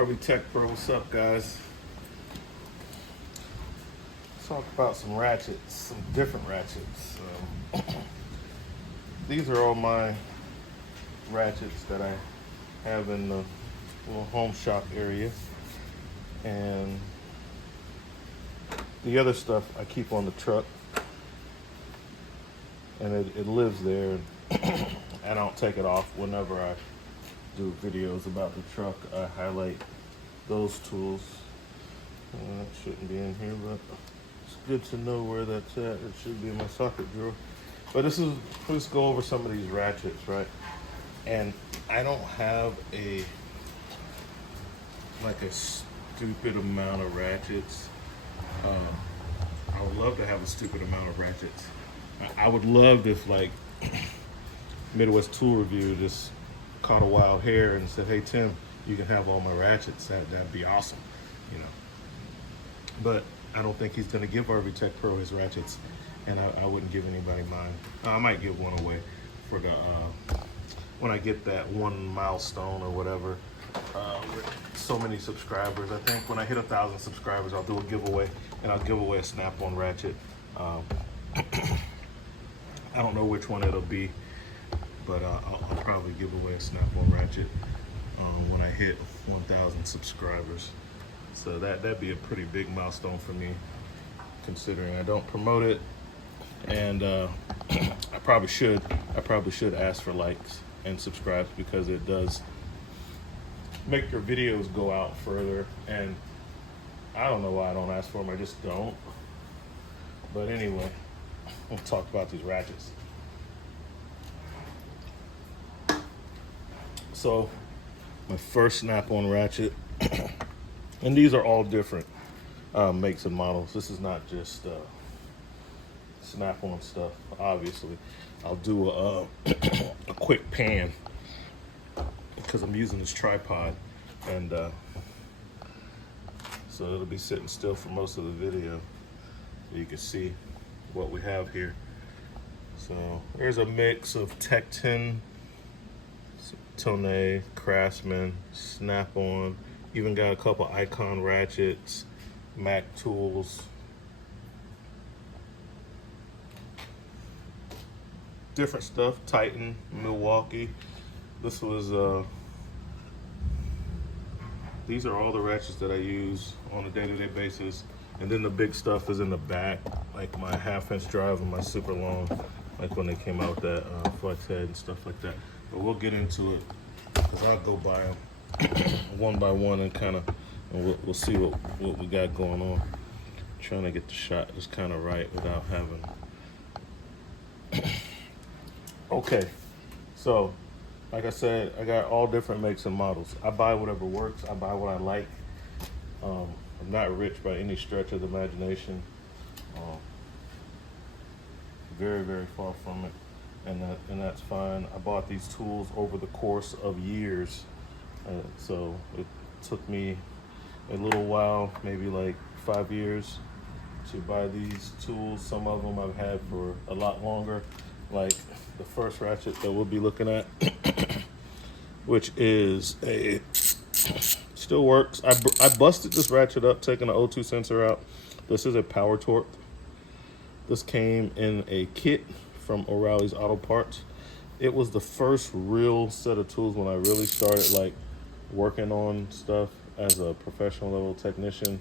RV Tech Pro, what's up, guys? Let's talk about some ratchets, some different ratchets. These are all my ratchets that I have in the little home shop area, and the other stuff I keep on the truck, and it lives there. I don't take it off. Whenever I do videos about the truck, I highlight those tools. That shouldn't be in here, but it's good to know where that's at. It should be in my socket drawer. But let's go over some of these ratchets, right? And I don't have a stupid amount of ratchets. I would love to have a stupid amount of ratchets. I would love if Midwest Tool Review just caught a wild hair and said, "Hey Tim, you can have all my ratchets." That'd be awesome, you know. But I don't think he's gonna give RV Tech Pro his ratchets, and I wouldn't give anybody mine. I might give one away for the when I get that one milestone or whatever. With so many subscribers, I think when I hit 1,000 subscribers, I'll do a giveaway, and I'll give away a snap-on ratchet. I don't know which one it'll be, but I'll probably give away a snap-on ratchet when I hit 1,000 subscribers. So that'd be a pretty big milestone for me, considering I don't promote it, and I probably should ask for likes and subscribes, because it does make your videos go out further. And I don't know why I don't ask for them. I just don't. But anyway, we'll talk about these ratchets. So my first snap-on ratchet, and these are all different makes and models. This is not just snap-on stuff, obviously. I'll do a quick pan because I'm using this tripod, and so it'll be sitting still for most of the video so you can see what we have here. So there's a mix of Tecton, Tonne, Craftsman, Snap-on, even got a couple Icon ratchets, Mac tools, different stuff, Titan, Milwaukee. This was these are all the ratchets that I use on a day-to-day basis. And then the big stuff is in the back, like my 1/2-inch drive and my super long, like when they came out with that flex head and stuff like that. But we'll get into it, because I'll go by them one by one and we'll see what we got going on. Trying to get the shot just kind of right without having. Okay, so like I said, I got all different makes and models. I buy whatever works. I buy what I like. I'm not rich by any stretch of the imagination. Very, very far from it, and that's fine. I bought these tools over the course of years, so it took me a little while, maybe like 5 years, to buy these tools. Some of them I've had for a lot longer, like the first ratchet that we'll be looking at, which is still works. I busted this ratchet up taking an O2 sensor out. This is a power torque. This came in a kit from O'Reilly's Auto Parts. It was the first real set of tools when I really started working on stuff as a professional level technician.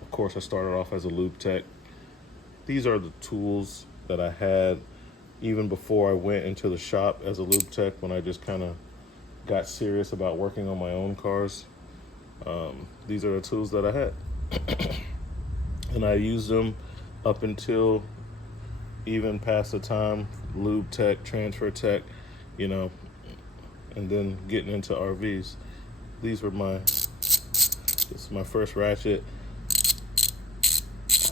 Of course, I started off as a lube tech. These are the tools that I had even before I went into the shop as a lube tech, when I just kind of got serious about working on my own cars. These are the tools that I had. And I used them up until even past the time, lube tech, transfer tech, you know, and then getting into RVs. This is my first ratchet.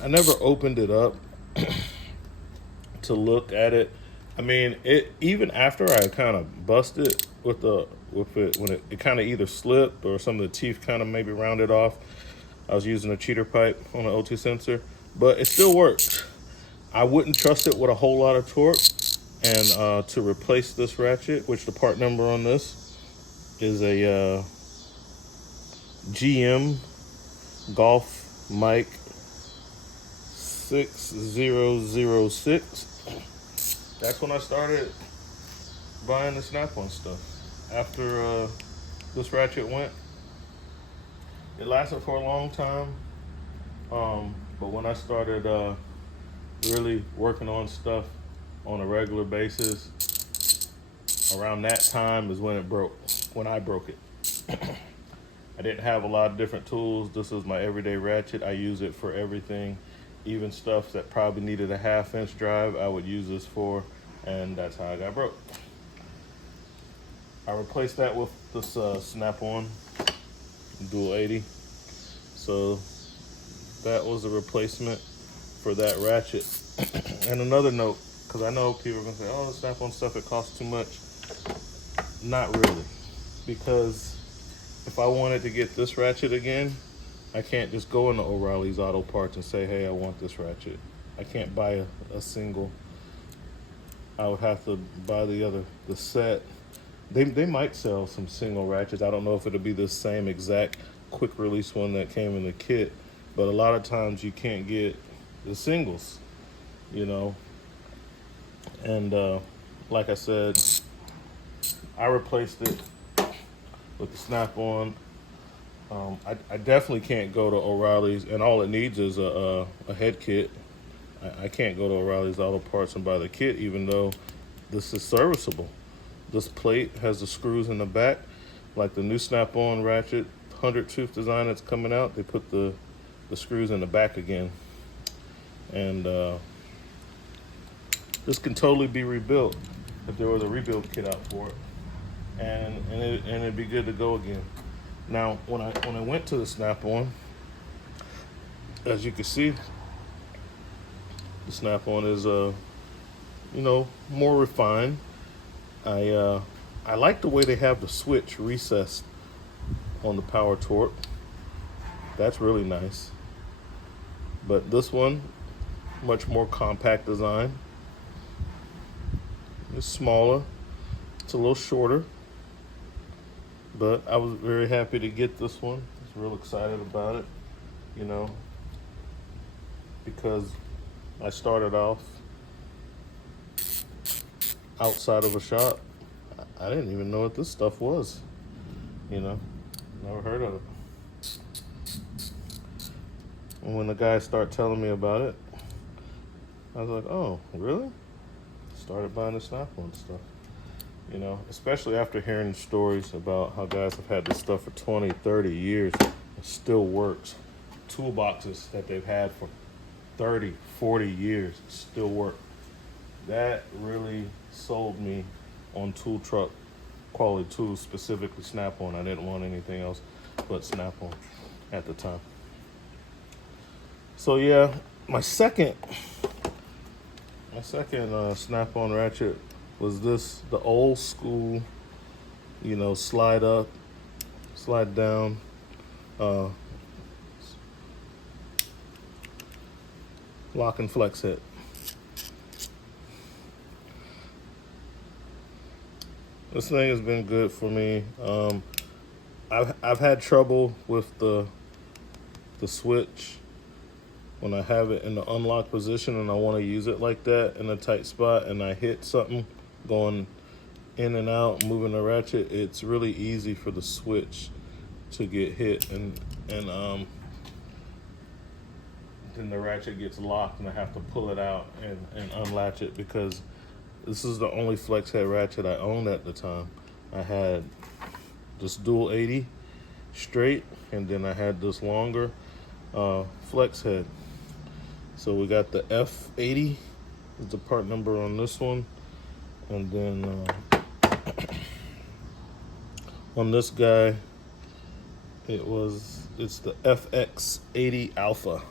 I never opened it up to look at it. I mean, even after I kind of busted with it, when it kind of either slipped or some of the teeth kind of maybe rounded off. I was using a cheater pipe on an O2 sensor, but it still worked. I wouldn't trust it with a whole lot of torque. And to replace this ratchet, which the part number on this is a GM Golf Mike 6006. That's when I started buying the Snap-on stuff. After this Ratchet went, it lasted for a long time. But when I started really working on stuff on a regular basis, around that time is when it broke, when I broke it. I didn't have a lot of different tools. This is my everyday ratchet. I use it for everything, even stuff that probably needed a 1/2-inch drive, I would use this for, and that's how I got broke. I replaced that with this Snap-on Dual 80. So that was a replacement for that ratchet. And another note, because I know people are going to say, oh, the Snap-on stuff, it costs too much. Not really, because if I wanted to get this ratchet again, I can't just go into O'Reilly's Auto Parts and say, hey, I want this ratchet. I can't buy a single. I would have to buy the set. They might sell some single ratchets. I don't know if it'll be the same exact quick release one that came in the kit, but a lot of times you can't get the singles, you know. And like I said, I replaced it with the Snap-on. I definitely can't go to O'Reilly's, and all it needs is a head kit. I can't go to O'Reilly's Auto Parts and buy the kit, even though this is serviceable. This plate has the screws in the back, like the new Snap-on ratchet 100 tooth design that's coming out. They put the screws in the back again, and this can totally be rebuilt if there was a rebuild kit out for it, and it'd be good to go again. Now, when I went to the Snap-on, as you can see, the Snap-on is more refined. I like the way they have the switch recessed on the power torque. That's really nice. But this one, much more compact design. It's smaller. It's a little shorter. But I was very happy to get this one. I was real excited about it, because I started off outside of a shop. I didn't even know what this stuff was, never heard of it. And when the guys started telling me about it, I was like, oh, really? Started buying the Snap-on stuff. Especially after hearing stories about how guys have had this stuff for 20, 30 years. It still works. Toolboxes that they've had for 30, 40 years still work. That really sold me on tool truck quality tools, specifically Snap-on. I didn't want anything else but Snap-on at the time. So yeah, my second Snap-on ratchet was the old school, slide up, slide down, lock and flex head. This thing has been good for me. I've had trouble with the switch when I have it in the unlock position and I want to use it like that in a tight spot, and I hit something going in and out, moving the ratchet. It's really easy for the switch to get hit, and then the ratchet gets locked and I have to pull it out and unlatch it, because this is the only flex head ratchet I owned at the time. I had this dual 80 straight, and then I had this longer flex head. So we got the F80 is the part number on this one, and then on this guy it's the FX80 Alpha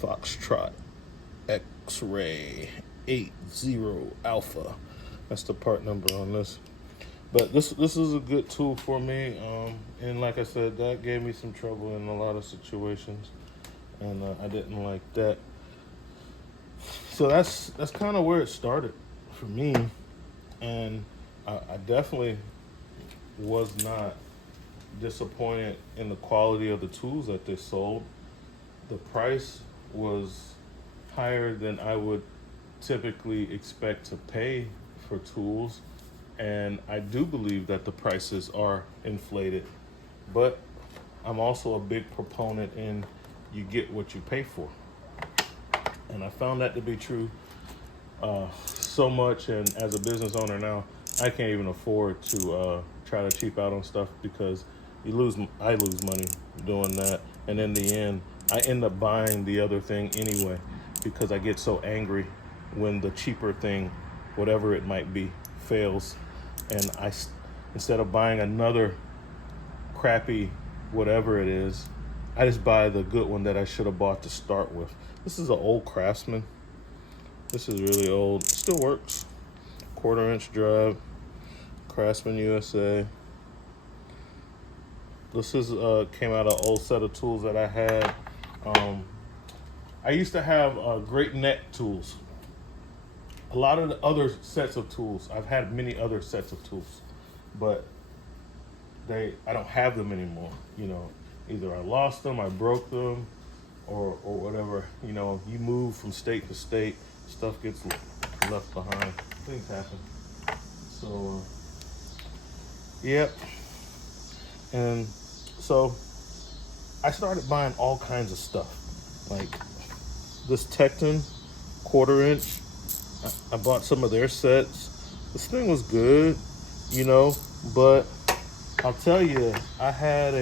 Foxtrot X-Ray 80 Alpha. That's the part number on this. But this is a good tool for me, and like I said, that gave me some trouble in a lot of situations, and I didn't like that. So that's kind of where it started for me, and I definitely was not disappointed in the quality of the tools that they sold. The price was higher than I would typically expect to pay for tools, and I do believe that the prices are inflated, but I'm also a big proponent in you get what you pay for. And I found that to be true so much, and as a business owner now, I can't even afford to try to cheap out on stuff because I lose money doing that, and in the end, I end up buying the other thing anyway because I get so angry when the cheaper thing, whatever it might be, fails, and instead of buying another crappy whatever it is, I just buy the good one that I should have bought to start with. This is an old Craftsman. This is really old. It still works. 1/4-inch drive, Craftsman USA. This is came out of an old set of tools that I had. I used to have great neck tools. A lot of the other sets of tools, I've had many other sets of tools, but I don't have them anymore. Either I lost them, I broke them, or whatever. You move from state to state, stuff gets left behind. Things happen. So, yep. And so I started buying all kinds of stuff. Like this Tecton 1/4-inch. I bought some of their sets. This thing was good, but I'll tell you, I had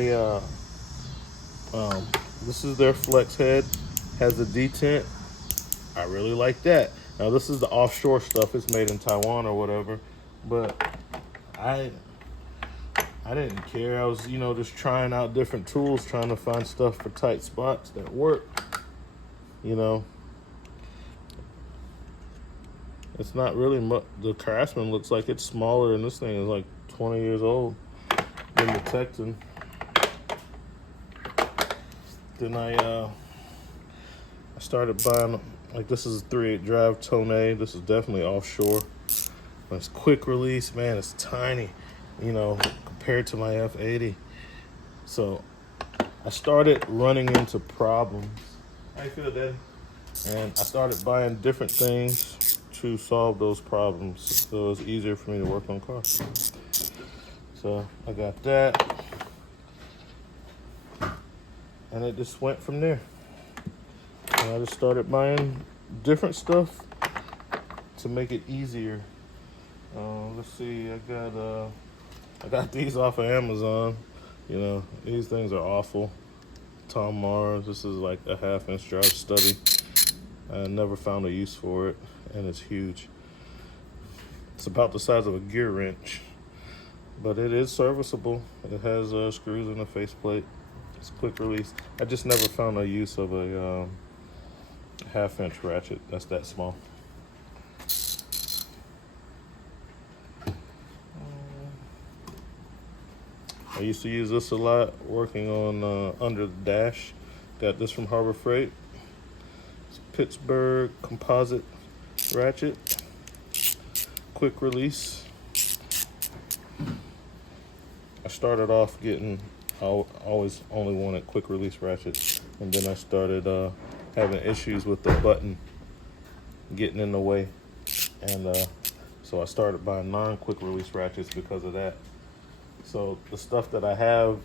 this is their flex head, has a detent. I really like that. Now this is the offshore stuff. It's made in Taiwan or whatever, but I didn't care. I was, just trying out different tools, trying to find stuff for tight spots that work. It's not really much. The Craftsman looks like it's smaller, and this thing is like 20 years old than the Tecton. Then I started buying, like this is a 3/8 drive Tone. This is definitely offshore. But it's quick release, man. It's tiny, compared to my F80. So I started running into problems. How you feel, Daddy? And I started buying different things to solve those problems, so it's easier for me to work on cars. So I got that, and it just went from there. And I just started buying different stuff to make it easier. Let's see, I got these off of Amazon. These things are awful. Tom Mars. This is like a 1/2-inch drive study. I never found a use for it, and it's huge. It's about the size of a gear wrench, but it is serviceable. It has screws in the faceplate. It's quick release. I just never found a use of a 1/2-inch ratchet that's that small. I used to use this a lot working on under the dash. Got this from Harbor Freight. It's Pittsburgh composite ratchet. Quick release. I started off I always only wanted quick release ratchets, and then I started having issues with the button getting in the way, and so I started buying non-quick release ratchets because of that. So the stuff that I have,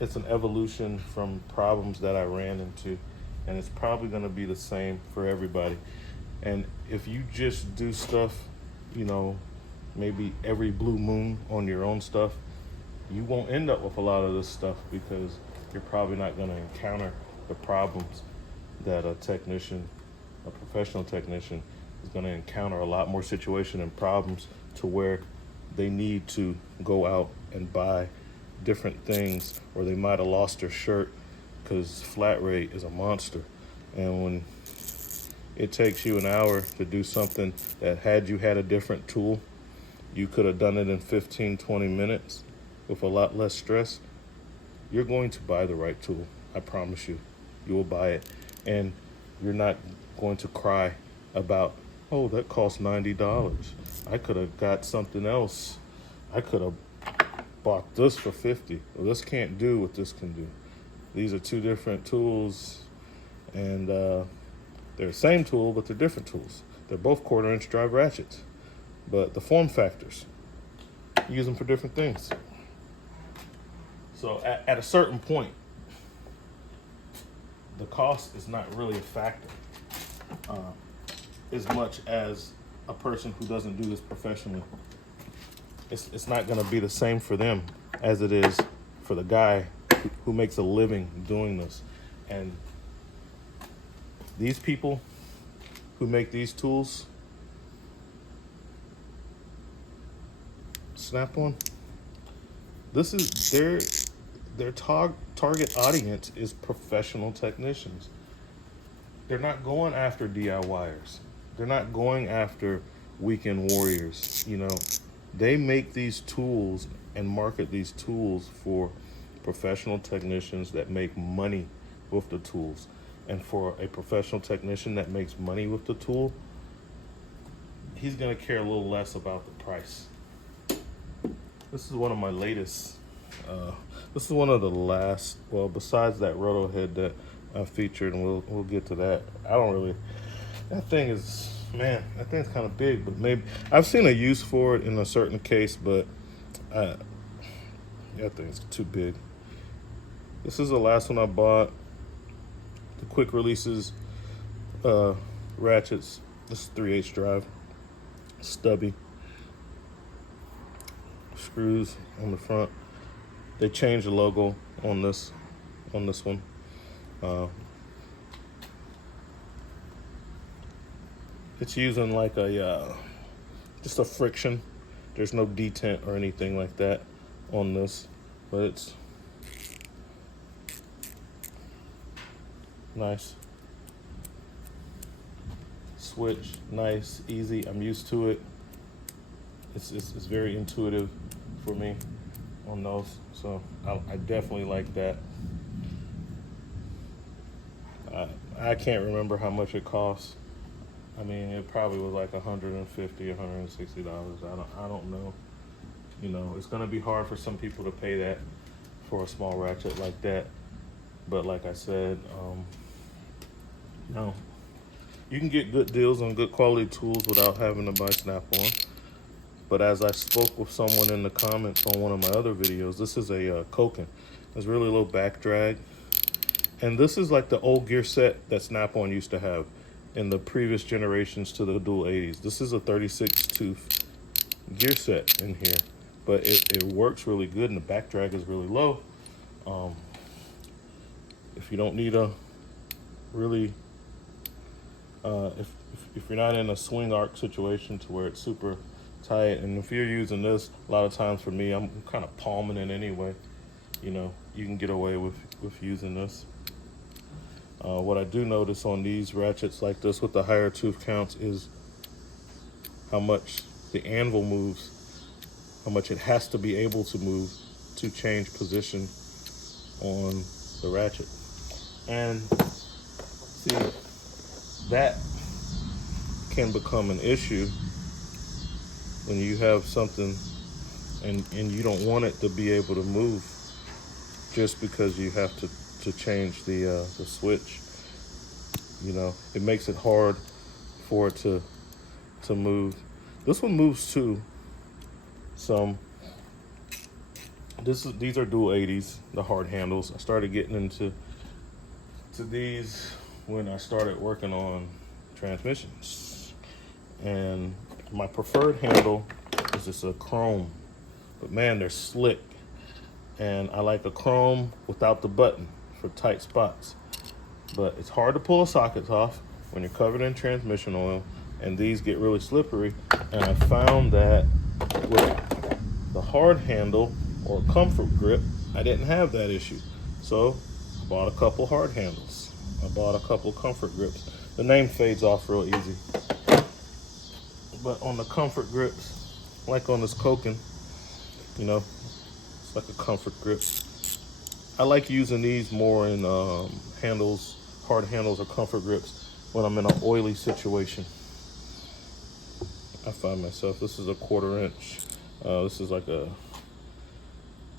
it's an evolution from problems that I ran into, and it's probably going to be the same for everybody. And if you just do stuff, maybe every blue moon on your own stuff, you won't end up with a lot of this stuff because you're probably not going to encounter the problems that a professional technician is going to encounter. A lot more situation and problems to where they need to go out and buy different things, or they might have lost their shirt because flat rate is a monster. And when it takes you an hour to do something that had you had a different tool, you could have done it in 15, 20 minutes with a lot less stress, you're going to buy the right tool. I promise you. You will buy it. And you're not going to cry about, oh, that cost $90. I could have got something else. I could have bought this for 50. Well, this can't do what this can do. These are two different tools, and they're the same tool, but they're different tools. They're both 1/4" drive ratchets, but the form factors, use them for different things. So at a certain point, the cost is not really a factor as much as a person who doesn't do this professionally. It's not going to be the same for them as it is for the guy who makes a living doing this. And these people who make these tools, Snap-on, this is their target audience is professional technicians. They're not going after DIYers. They're not going after weekend warriors. You know, they make these tools and market these tools for professional technicians that make money with the tools. And for a professional technician that makes money with the tool, he's gonna care a little less about the price. This is one of my latest, this is one of the last, well, besides that roto head that I featured, and we'll get to that. I don't really, that thing is, man, that thing's kind of big, but maybe, I've seen a use for it in a certain case, but that thing's too big. This is the last one I bought. The quick releases ratchets. This is 3/8 drive, stubby. Screws on the front. They changed the logo on this one. It's using like a just a friction. There's no detent or anything like that on this, but it's nice. Switch, nice, easy. I'm used to it. It's very intuitive for me on those, so I definitely like that. I can't remember how much it costs. I mean, it probably was like $150, $160. I don't know. You know, it's gonna be hard for some people to pay that for a small ratchet like that. But like I said, you know, you can get good deals on good quality tools without having to buy Snap-on. But as I spoke with someone in the comments on one of my other videos, this is a Koken. There's really low back drag. And this is like the old gear set that Snap-on used to have in the previous generations to the dual 80s. This is a 36 tooth gear set in here, but it works really good and the back drag is really low. If you don't need a really, if you're not in a swing arc situation to where it's super tight, and if you're using this, a lot of times for me, I'm kind of palming it anyway. You know, you can get away with using this. What I do notice on these ratchets like this with the higher tooth counts is how much the anvil moves, how much it has to be able to move to change position on the ratchet. And see, that can become an issue when you have something and you don't want it to be able to move just because you have to change the switch. You know, it makes it hard for it to move. This one moves too, some. These are dual 80s, the hard handles. I started getting into these when I started working on transmissions, and my preferred handle is just a chrome, but man, they're slick, and I like a chrome without the button for tight spots. But it's hard to pull the sockets off when you're covered in transmission oil, and these get really slippery. And I found that with the hard handle or comfort grip, I didn't have that issue. So I bought a couple hard handles. I bought a couple comfort grips. The name fades off real easy. But on the comfort grips, like on this Koken, you know, it's like a comfort grip. I like using these more in handles, hard handles or comfort grips when I'm in an oily situation. I find myself, this is a 1/4 inch. This is like a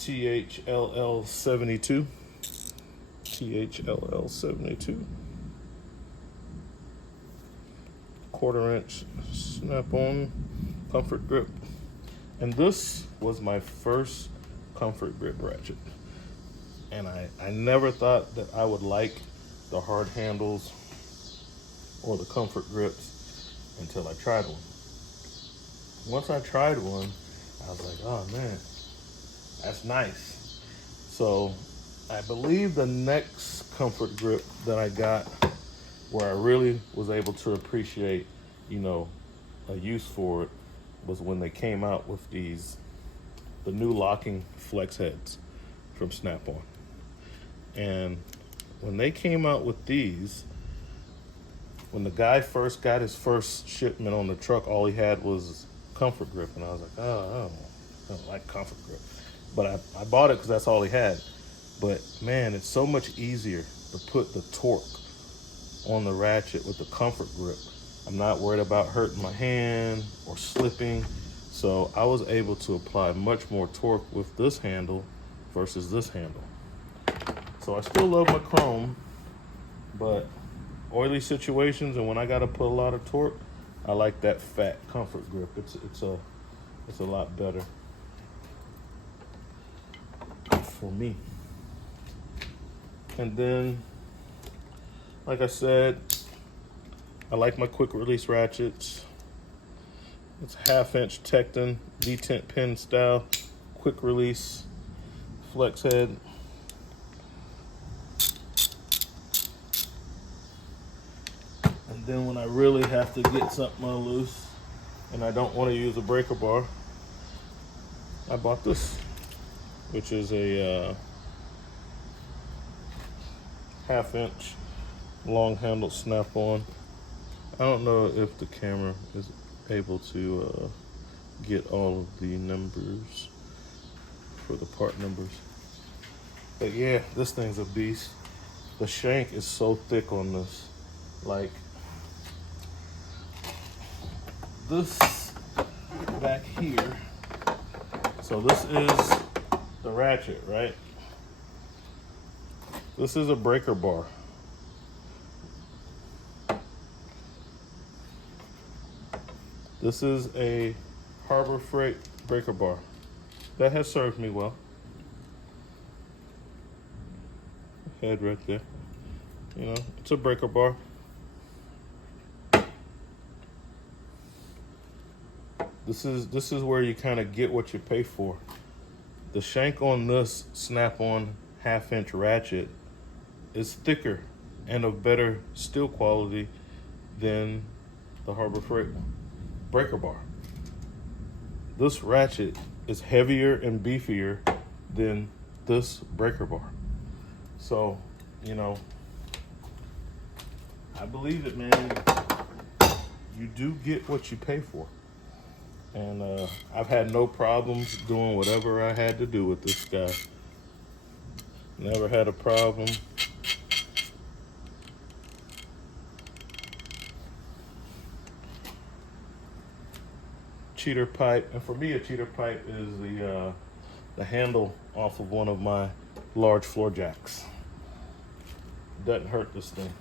THLL72. THLL72. 1/4 inch snap-on comfort grip. And this was my first comfort grip ratchet. And I never thought that I would like the hard handles or the comfort grips until I tried one. Once I tried one, I was like, oh man, that's nice. So I believe the next comfort grip that I got where I really was able to appreciate, you know, a use for it was when they came out with the new locking flex heads from Snap-on. And when they came out with these, when the guy first got his first shipment on the truck, all he had was comfort grip. And I was like, oh, I don't like comfort grip. But I bought it because that's all he had. But man, it's so much easier to put the torque on the ratchet with the comfort grip. I'm not worried about hurting my hand or slipping. So I was able to apply much more torque with this handle versus this handle. So I still love my chrome, but oily situations and when I gotta put a lot of torque, I like that fat comfort grip. It's a lot better for me. And then, like I said, I like my quick release ratchets. It's 1/2 inch Tecton detent pin style, quick release flex head. And then when I really have to get something loose and I don't want to use a breaker bar, I bought this, which is a 1/2 inch long handle snap-on. I don't know if the camera is able to get all of the numbers for the part numbers. But yeah, this thing's a beast. The shank is so thick on this. Like, this back here, so this is the ratchet, right? This is a breaker bar. This is a Harbor Freight breaker bar. That has served me well. Head right there. You know, it's a breaker bar. This is where you kind of get what you pay for. The shank on this Snap-on 1/2 inch ratchet is thicker and of better steel quality than the Harbor Freight breaker bar. This ratchet is heavier and beefier than this breaker bar. So, you know, I believe it, man. You do get what you pay for. And I've had no problems doing whatever I had to do with this guy. Never had a problem. Cheater pipe, and for me a cheater pipe is the handle off of one of my large floor jacks. Doesn't hurt this thing.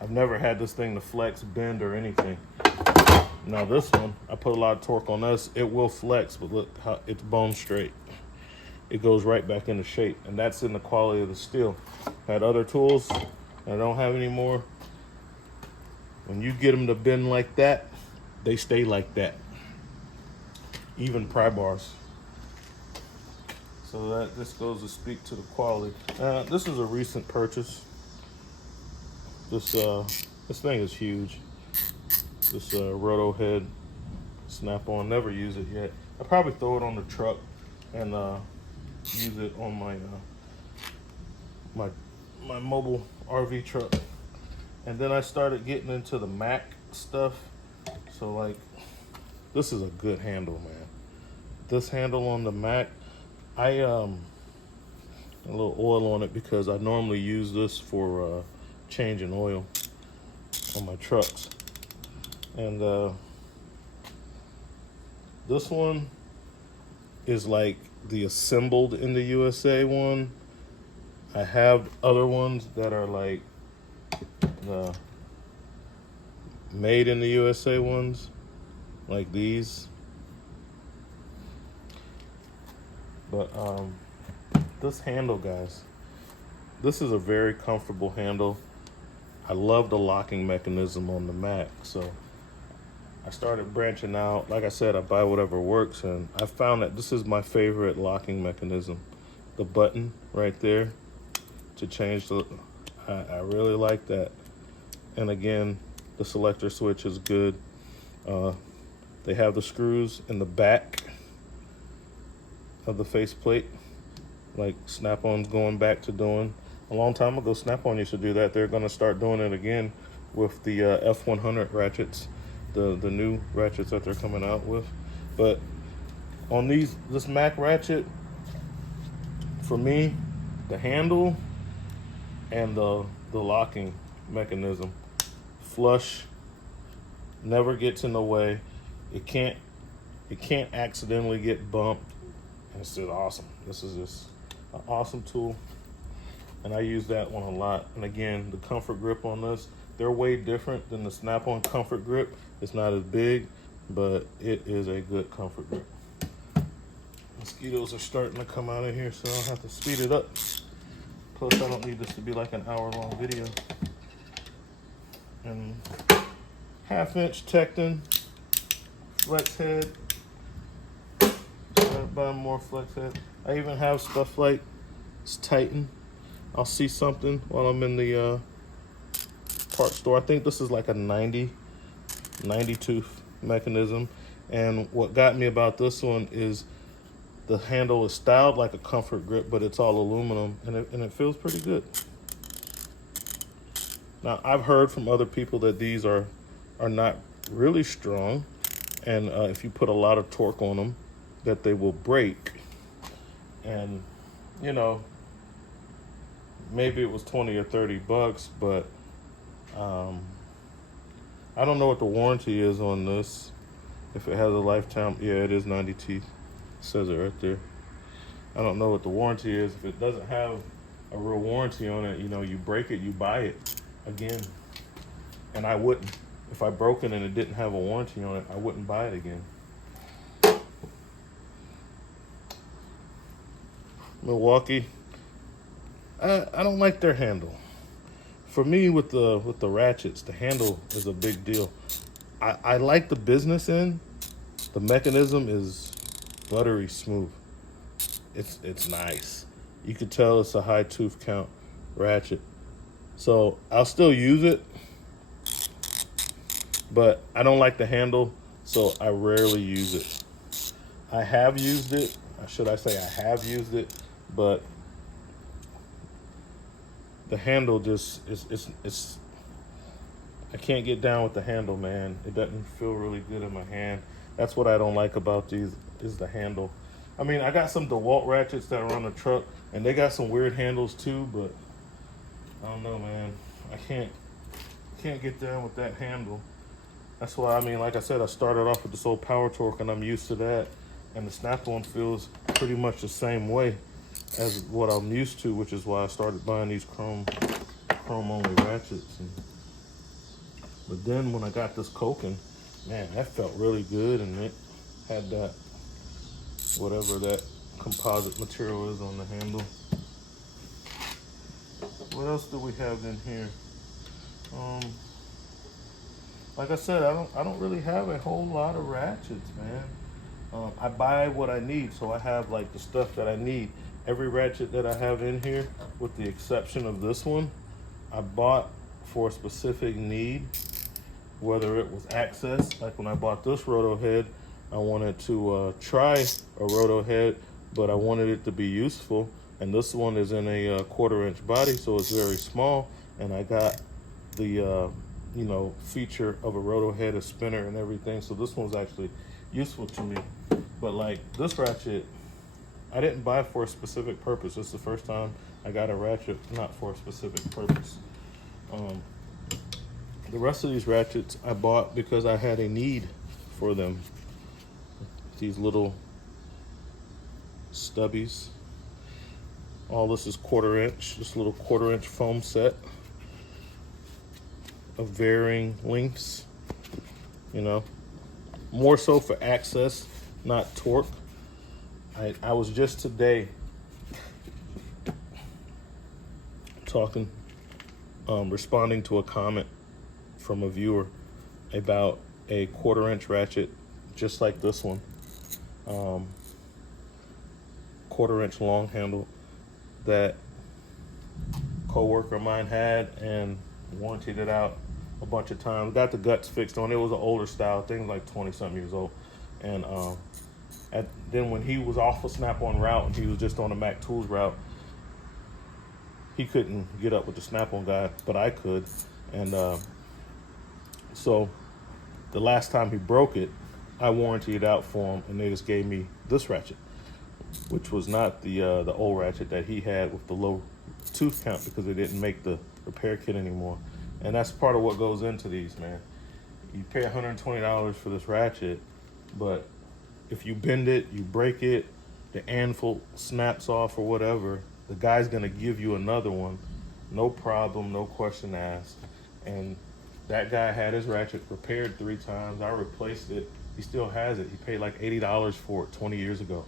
I've never had this thing to flex, bend, or anything. Now this one, I put a lot of torque on this. It will flex, but look how it's bone straight. It goes right back into shape, and that's in the quality of the steel. Had other tools that I don't have anymore. When you get them to bend like that, they stay like that. Even pry bars. So that this goes to speak to the quality. This is a recent purchase. This thing is huge. This roto head Snap-on. Never use it yet. I probably throw it on the truck and use it on my mobile RV truck. And then I started getting into the Mac stuff. So like, this is a good handle, man. This handle on the Mac, a little oil on it because I normally use this for changing oil on my trucks. And this one is like the assembled in the USA one. I have other ones that are like the made in the USA ones, like these. But this handle, guys, this is a very comfortable handle. I love the locking mechanism on the Mac, so I started branching out. Like I said, I buy whatever works, and I found that this is my favorite locking mechanism. The button right there to change the, I really like that. And again, the selector switch is good. They have the screws in the back of the faceplate, like Snap-on's going back to doing. A long time ago, Snap-on used to do that. They're going to start doing it again with the F100 ratchets, the new ratchets that they're coming out with. But on this Mac ratchet, for me, the handle and the locking mechanism, flush, never gets in the way. It can't accidentally get bumped. And it's just awesome. This is just an awesome tool, and I use that one a lot. And again, the comfort grip on this, they're way different than the Snap-on comfort grip. It's not as big, but it is a good comfort grip. Mosquitoes are starting to come out of here, so I'll have to speed it up. Plus, I don't need this to be like an hour-long video. And 1/2-inch Tecton flex head. Buy more flex head. I even have stuff like it's Titan. I'll see something while I'm in the part store. I think this is like a 90 tooth mechanism. And what got me about this one is the handle is styled like a comfort grip, but it's all aluminum, and it feels pretty good. Now, I've heard from other people that these are not really strong, and if you put a lot of torque on them, that they will break. And you know, maybe it was 20 or 30 bucks, but I don't know what the warranty is on this. If it has a lifetime, yeah, it is 90 teeth. It says it right there. I don't know what the warranty is. If it doesn't have a real warranty on it, you know, you break it, you buy it again. And I wouldn't. If I broke it and it didn't have a warranty on it, I wouldn't buy it again. Milwaukee, I don't like their handle. For me, with the ratchets, the handle is a big deal. I like the business end. The mechanism is buttery smooth. It's nice. You can tell it's a high tooth count ratchet. So I'll still use it, but I don't like the handle, so I rarely use it. I have used it. Should I say I have used it? But the handle just it's I can't get down with the handle, man. It doesn't feel really good in my hand. That's what I don't like about these, is the handle. I mean, I got some DeWalt ratchets that are on the truck, and they got some weird handles too, but I don't know, man. I can't get down with that handle. That's why, I mean, like I said, I started off with this old Power Torque, and I'm used to that. And the Snap-on feels pretty much the same way as what I'm used to, which is why I started buying these chrome only ratchets. But then when I got this Koken, man, that felt really good, and it had that, whatever that composite material is on the handle. What else do we have in here? Like I said, I don't really have a whole lot of ratchets, man. I buy what I need, so I have like the stuff that I need. Every ratchet that I have in here, with the exception of this one, I bought for a specific need, whether it was access. Like when I bought this roto head, I wanted to try a roto head, but I wanted it to be useful. And this one is in a 1/4-inch body, so it's very small. And I got the feature of a roto head, a spinner, and everything. So this one's actually useful to me. But like this ratchet, I didn't buy for a specific purpose. This is the first time I got a ratchet not for a specific purpose. The rest of these ratchets I bought because I had a need for them. These little stubbies. All this is 1/4 inch, this little 1/4 inch foam set of varying lengths, you know, more so for access, not torque. I was just today talking, responding to a comment from a viewer about a 1/4 inch ratchet just like this one, 1/4 inch long handle that coworker of mine had and warrantied it out a bunch of times. Got the guts fixed on it. It was an older style thing, like 20-something years old. And then when he was off a Snap-on route and he was just on a Mac Tools route, he couldn't get up with the Snap-on guy, but I could. And so the last time he broke it, I warrantied it out for him, and they just gave me this ratchet, which was not the old ratchet that he had with the low tooth count, because they didn't make the repair kit anymore. And that's part of what goes into these, man. You pay $120 for this ratchet, but if you bend it, you break it, the anvil snaps off or whatever, the guy's gonna give you another one, no problem, no question asked. And that guy had his ratchet repaired 3 times. I replaced it. He still has it. He paid like $80 for it 20 years ago.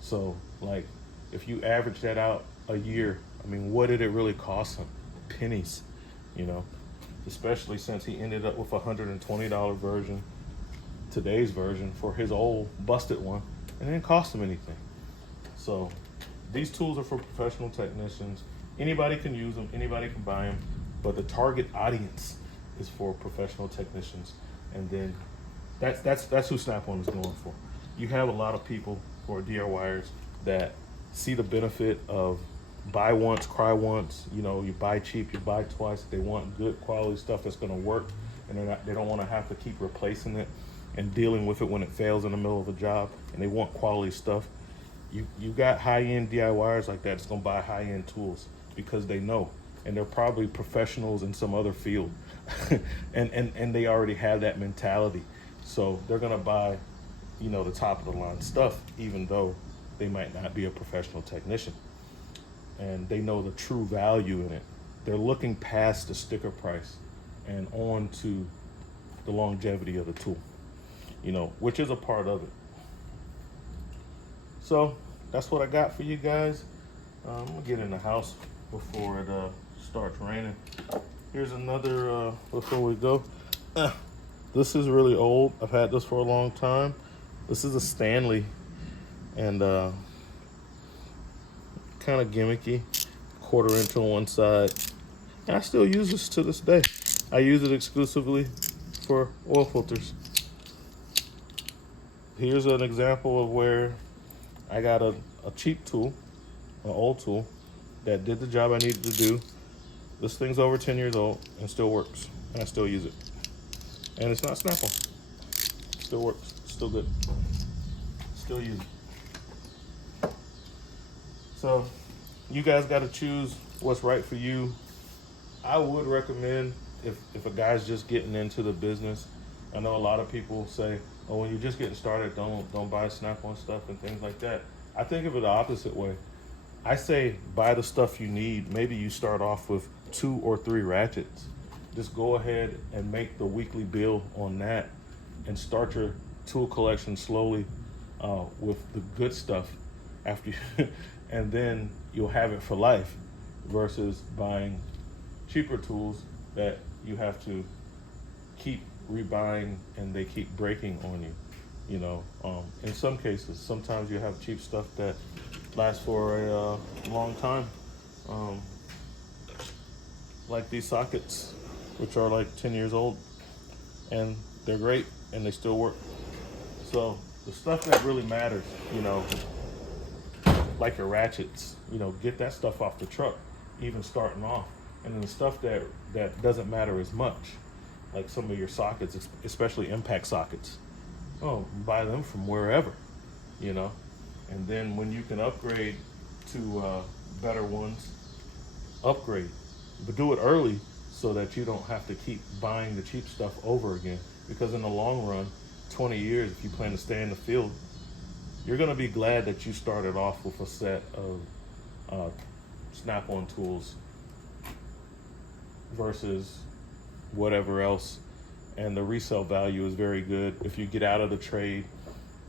So, like, if you average that out a year, I mean, what did it really cost him? Pennies, you know, especially since he ended up with a $120 version, today's version, for his old busted one, and it didn't cost him anything. So these tools are for professional technicians. Anybody can use them, anybody can buy them, but the target audience is for professional technicians. And then that's who Snap-on is going for. You have a lot of people who are DIYers that see the benefit of buy once, cry once. You know, you buy cheap, you buy twice. They want good quality stuff that's going to work, and they don't want to have to keep replacing it and dealing with it when it fails in the middle of a job. And they want quality stuff. You got high-end DIYers like that that's going to buy high-end tools because they know, and they're probably professionals in some other field, and they already have that mentality. So they're going to buy, you know, the top of the line stuff, even though they might not be a professional technician. And they know the true value in it. They're looking past the sticker price and on to the longevity of the tool, you know, which is a part of it. So that's what I got for you guys. I'm gonna get in the house before it starts raining. Here's another, before we go. This is really old. I've had this for a long time. This is a Stanley, and kind of gimmicky, 1/4 inch on one side. And I still use this to this day. I use it exclusively for oil filters. Here's an example of where I got a cheap tool, an old tool, that did the job I needed to do. This thing's over 10 years old and still works, and I still use it. And it's not Snap-on. Still works, still good. Still use it. So you guys got to choose what's right for you. I would recommend, if a guy's just getting into the business, I know a lot of people say, oh, when you're just getting started, don't buy Snap-on stuff and things like that. I think of it the opposite way. I say buy the stuff you need. Maybe you start off with 2 or 3 ratchets. Just go ahead and make the weekly bill on that and start your tool collection slowly with the good stuff after you, and then you'll have it for life, versus buying cheaper tools that you have to keep rebuying and they keep breaking on you. You know, in some cases, sometimes you have cheap stuff that lasts for a long time, like these sockets, which are like 10 years old, and they're great and they still work. So the stuff that really matters, you know, like your ratchets, you know, get that stuff off the truck, even starting off. And then the stuff that doesn't matter as much, like some of your sockets, especially impact sockets, buy them from wherever, you know. And then when you can upgrade to better ones, upgrade, but do it early so that you don't have to keep buying the cheap stuff over again. Because in the long run, 20 years, if you plan to stay in the field, you're gonna be glad that you started off with a set of snap-on tools versus whatever else. And the resale value is very good. If you get out of the trade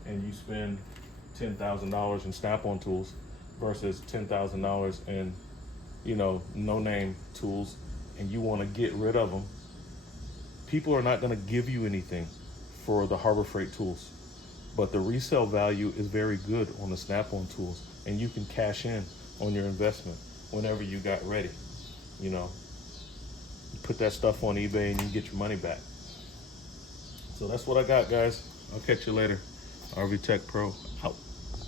and you spend $10,000 in snap-on tools versus $10,000 in, no-name tools, and you want to get rid of them, people are not going to give you anything for the Harbor Freight tools. But the resale value is very good on the snap-on tools, and you can cash in on your investment whenever you got ready. You put that stuff on eBay and you get your money back. So that's what I got, guys. I'll catch you later. RV Tech Pro out.